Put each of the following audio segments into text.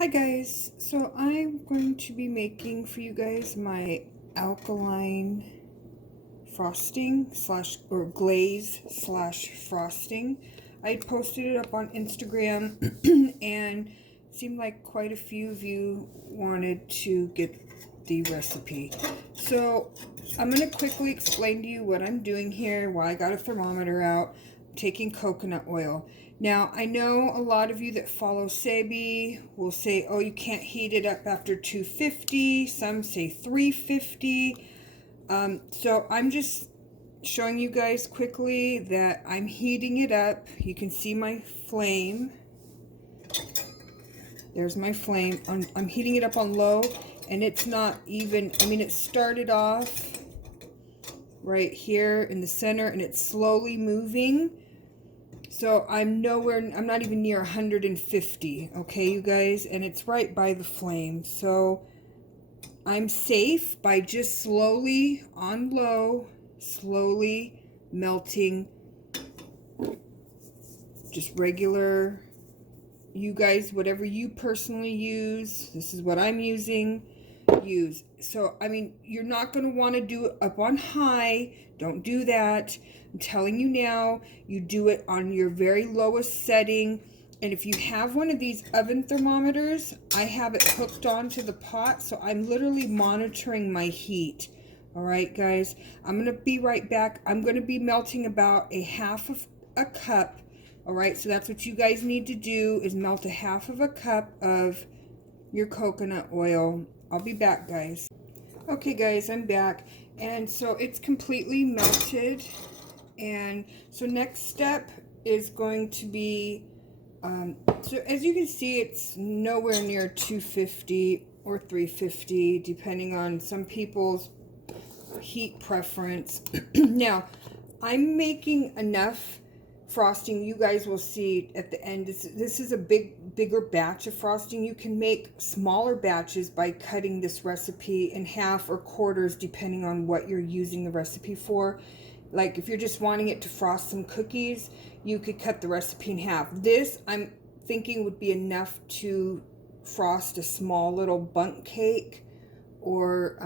Hi guys, so I'm going to be making for you guys my alkaline frosting or glaze slash frosting. I posted it up on Instagram and it seemed like quite a few of you wanted to get the recipe. So I'm going to quickly explain to you what I'm doing here, why I got a thermometer out. I'm taking coconut oil. Now, I know a lot of you that follow Sebi will say, oh, you can't heat it up after 250. Some say 350. So I'm just showing you guys quickly that I'm heating it up. You can see my flame. There's my flame. I'm heating it up on low, and it's not even, I mean, it started off right here in the center, and it's slowly moving. So I'm not even near 150, okay, you guys? And it's right by the flame. So I'm safe by just slowly, on low, slowly melting. Just regular, you guys, whatever you personally use, this is what I'm using, use. So, I mean, you're not going to want to do it up on high. Don't do that. I'm telling you now, you do it on your very lowest setting. And if you have one of these oven thermometers, I have it hooked onto the pot, so I'm literally monitoring my heat. All right, guys, I'm going to be right back. I'm going to be melting about a half of a cup. All right, so that's what you guys need to do, is melt a half of a cup of your coconut oil. I'll be back, guys. Okay, guys, I'm back. And so it's completely melted. And so next step is going to be, so as you can see, it's nowhere near 250 or 350, depending on some people's heat preference. Now, I'm making enough frosting. You guys will see at the end, this is a bigger batch of frosting. You can make smaller batches by cutting this recipe in half or quarters, depending on what you're using the recipe for. Like if you're just wanting it to frost some cookies, you could cut the recipe in half. This, I'm thinking, would be enough to frost a small little bundt cake or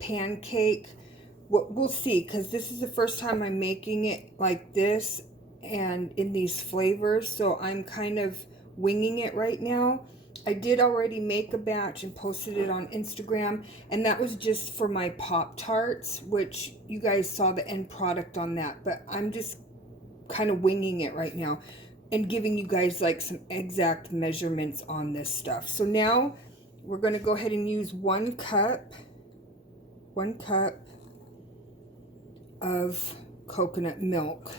pancake. We'll see, because this is the first time I'm making it like this and in these flavors, so I'm kind of winging it right now. I did already make a batch and posted it on Instagram, and that was just for my Pop-Tarts, which you guys saw the end product on that, but I'm just kind of winging it right now and giving you guys like some exact measurements on this stuff. So now we're going to go ahead and use one cup of coconut milk.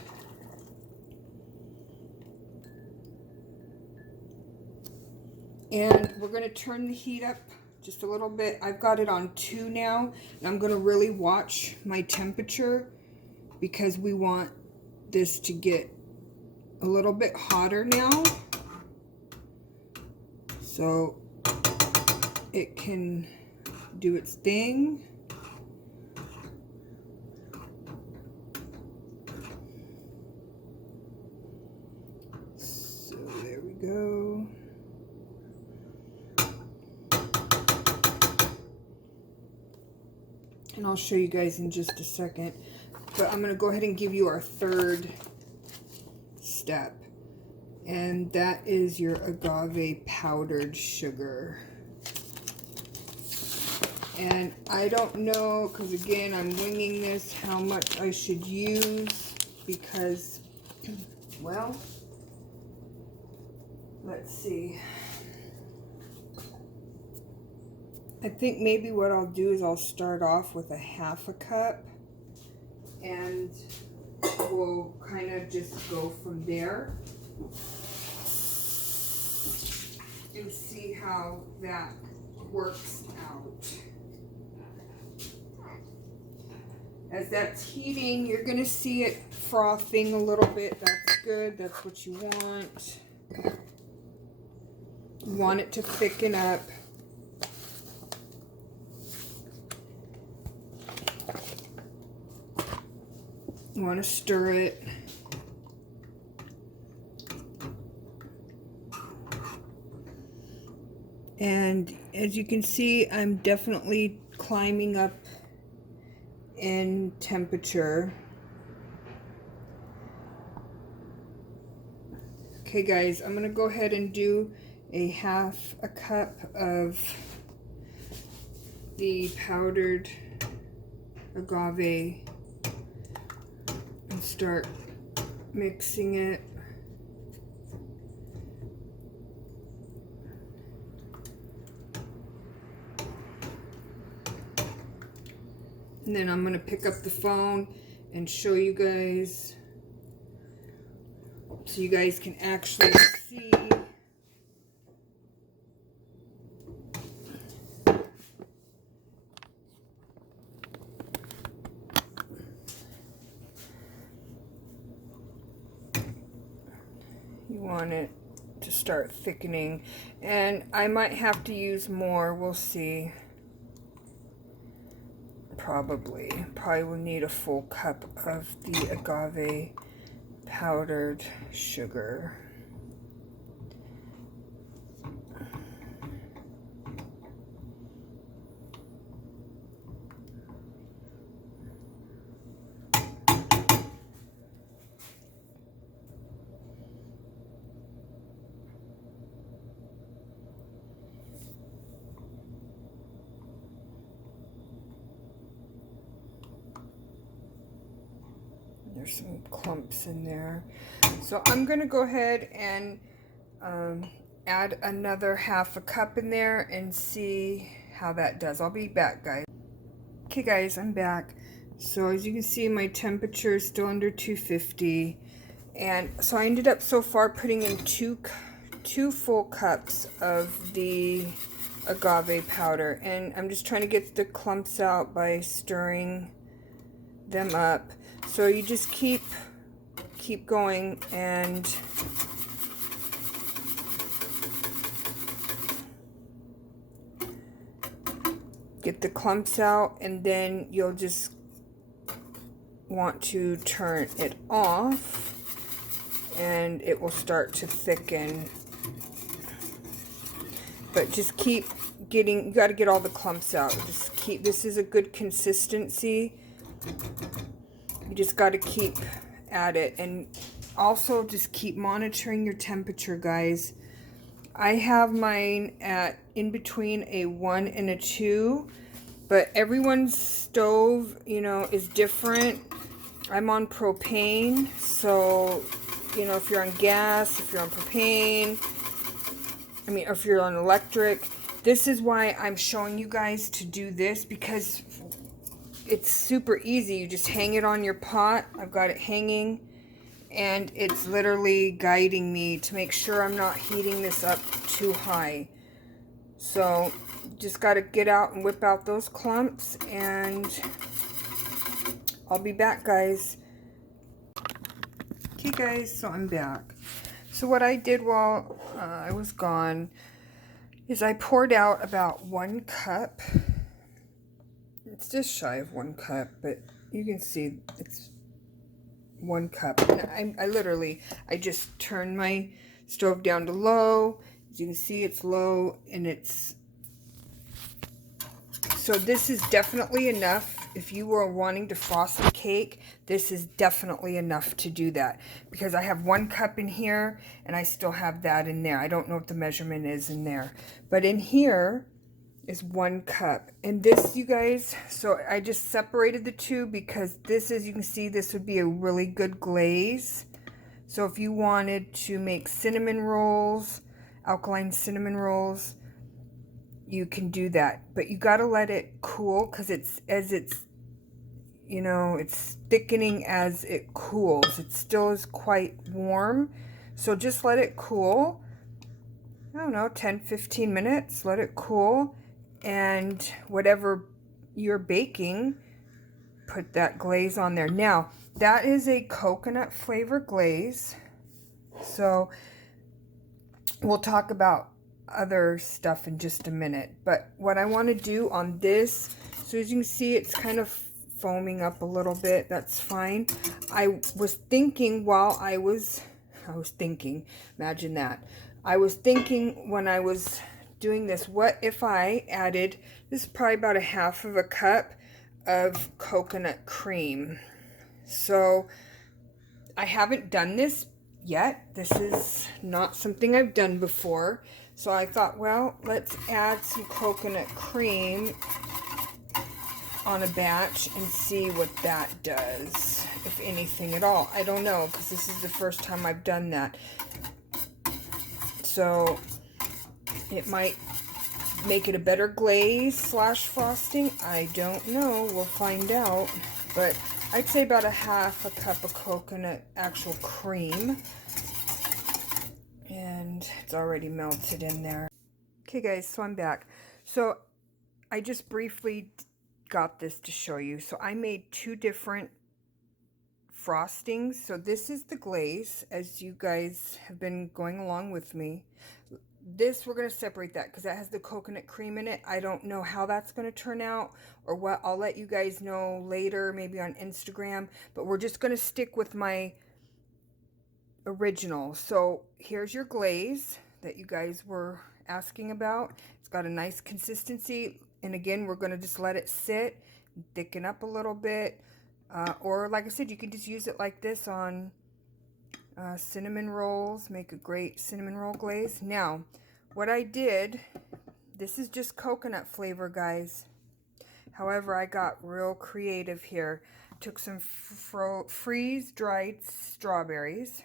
And we're going to turn the heat up just a little bit. I've got it on 2 now, and I'm going to really watch my temperature because we want this to get a little bit hotter now, so it can do its thing. So there we go. And I'll show you guys in just a second. But I'm going to go ahead and give you our third step. And that is your agave powdered sugar. And I don't know, because again, I'm winging this, how much I should use. Because, well, let's see. I think maybe what I'll do is I'll start off with a half a cup, and we'll kind of just go from there and see how that works out. As that's heating, you're going to see it frothing a little bit. That's good. That's what you want. You want it to thicken up. You want to stir it. And as you can see, I'm definitely climbing up in temperature. Okay guys, I'm gonna go ahead and do a half a cup of the powdered agave and start mixing it. And then I'm gonna pick up the phone and show you guys so you guys can actually see. You want it to start thickening, and I might have to use more, we'll see. Probably will need a full cup of the agave powdered sugar. There's some clumps in there. So I'm going to go ahead and add another half a cup in there and see how that does. I'll be back, guys. Okay, guys, I'm back. So as you can see, my temperature is still under 250. And so I ended up so far putting in two full cups of the agave powder. And I'm just trying to get the clumps out by stirring them up. So you just keep going and get the clumps out, and then you'll just want to turn it off and it will start to thicken. But just keep getting, you got to get all the clumps out. Just keep, this is a good consistency. You just got to keep at it, and also just keep monitoring your temperature, guys. I have mine at in between a 1 and a 2, but everyone's stove, you know, is different. I'm on propane, so, you know, if you're on gas, if you're on propane, I mean, if you're on electric, this is why I'm showing you guys to do this, because it's super easy. You just hang it on your pot. I've got it hanging, and it's literally guiding me to make sure I'm not heating this up too high. So just got to get out and whip out those clumps, and I'll be back, guys. Okay, guys, so I'm back. So what I did while I was gone is I poured out about 1 cup. It's just shy of 1 cup, but you can see it's 1 cup. And I just turned my stove down to low. As you can see, it's low, and so this is definitely enough. If you were wanting to frost a cake, this is definitely enough to do that, because I have 1 cup in here and I still have that in there. I don't know what the measurement is in there, but in here is 1 cup. And this, you guys, so I just separated the two because this, as you can see, this would be a really good glaze. So if you wanted to make cinnamon rolls, alkaline cinnamon rolls, you can do that. But you got to let it cool, because it's you know, it's thickening as it cools. It still is quite warm, so just let it cool. I don't know, 10-15 minutes. Let it cool. And whatever you're baking, put that glaze on there. Now, that is a coconut flavor glaze. So we'll talk about other stuff in just a minute. But what I want to do on this, so as you can see, it's kind of foaming up a little bit. That's fine. I was thinking while I was thinking, imagine that. I was thinking when I was doing this, what if I added, this is probably about a half of a cup of coconut cream. So I haven't done this yet. This is not something I've done before. So I thought, well, let's add some coconut cream on a batch and see what that does, if anything at all. I don't know, because this is the first time I've done that. So it might make it a better glaze slash frosting. I don't know. We'll find out. But I'd say about a half a cup of coconut actual cream. And it's already melted in there. Okay guys, so I'm back. So I just briefly got this to show you. So I made two different frostings. So this is the glaze, as you guys have been going along with me. This, we're going to separate that because that has the coconut cream in it. I don't know how that's going to turn out or what. I'll let you guys know later, maybe on Instagram. But we're just going to stick with my original. So here's your glaze that you guys were asking about. It's got a nice consistency. And again, we're going to just let it sit, thicken up a little bit. Or like I said, you can just use it like this on cinnamon rolls. Make a great cinnamon roll glaze. Now, what I did, this is just coconut flavor, guys. However, I got real creative here. Took some freeze-dried strawberries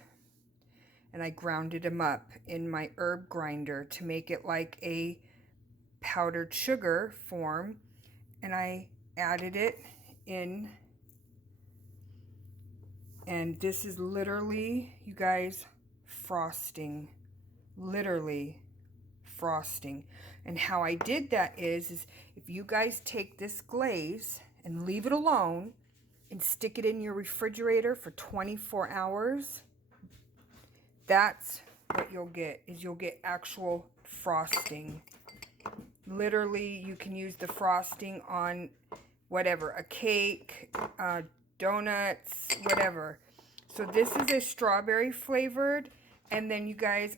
and I grounded them up in my herb grinder to make it like a powdered sugar form, and I added it in. And this is literally, you guys, frosting. Literally frosting. And how I did that is if you guys take this glaze and leave it alone and stick it in your refrigerator for 24 hours, that's what you'll get, is you'll get actual frosting. Literally, you can use the frosting on whatever, a cake, donuts, whatever. So this is a strawberry flavored, and then you guys,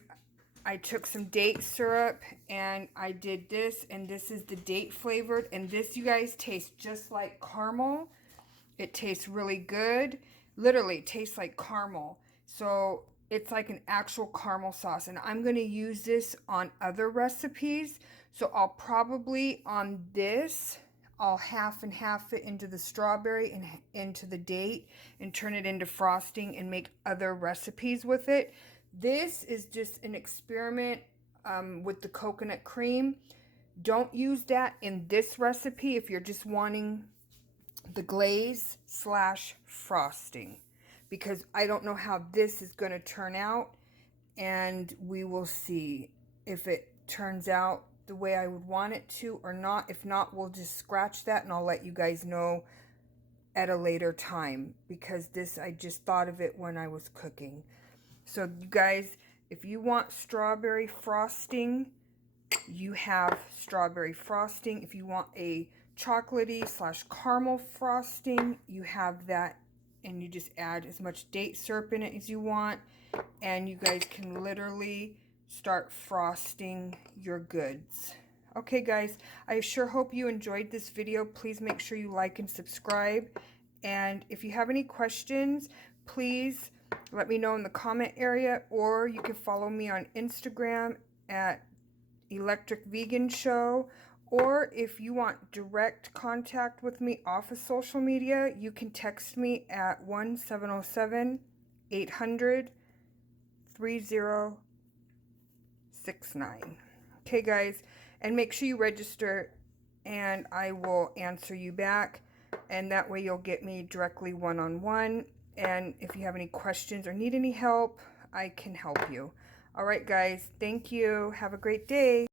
I took some date syrup and I did this, and this is the date flavored, and this, you guys, tastes just like caramel. It tastes really good. Literally, it tastes like caramel. So it's like an actual caramel sauce, and I'm going to use this on other recipes. So I'll probably, on this, I'll half and half it into the strawberry and into the date and turn it into frosting and make other recipes with it. This is just an experiment with the coconut cream. Don't use that in this recipe if you're just wanting the glaze slash frosting, because I don't know how this is going to turn out, and we will see if it turns out the way I would want it to or not. If not, we'll just scratch that and I'll let you guys know at a later time, because this, I just thought of it when I was cooking. So you guys, if you want strawberry frosting, you have strawberry frosting. If you want a chocolatey slash caramel frosting, you have that, and you just add as much date syrup in it as you want, and you guys can literally start frosting your goods. Okay guys, I sure hope you enjoyed this video. Please make sure you like and subscribe, and if you have any questions, please let me know in the comment area, or you can follow me on Instagram at Electric Vegan Show, or if you want direct contact with me off of social media, you can text me at 1-707-800-3069. Okay guys, and make sure you register and I will answer you back, and that way you'll get me directly one-on-one, and if you have any questions or need any help, I can help you. All right guys, thank you. Have a great day.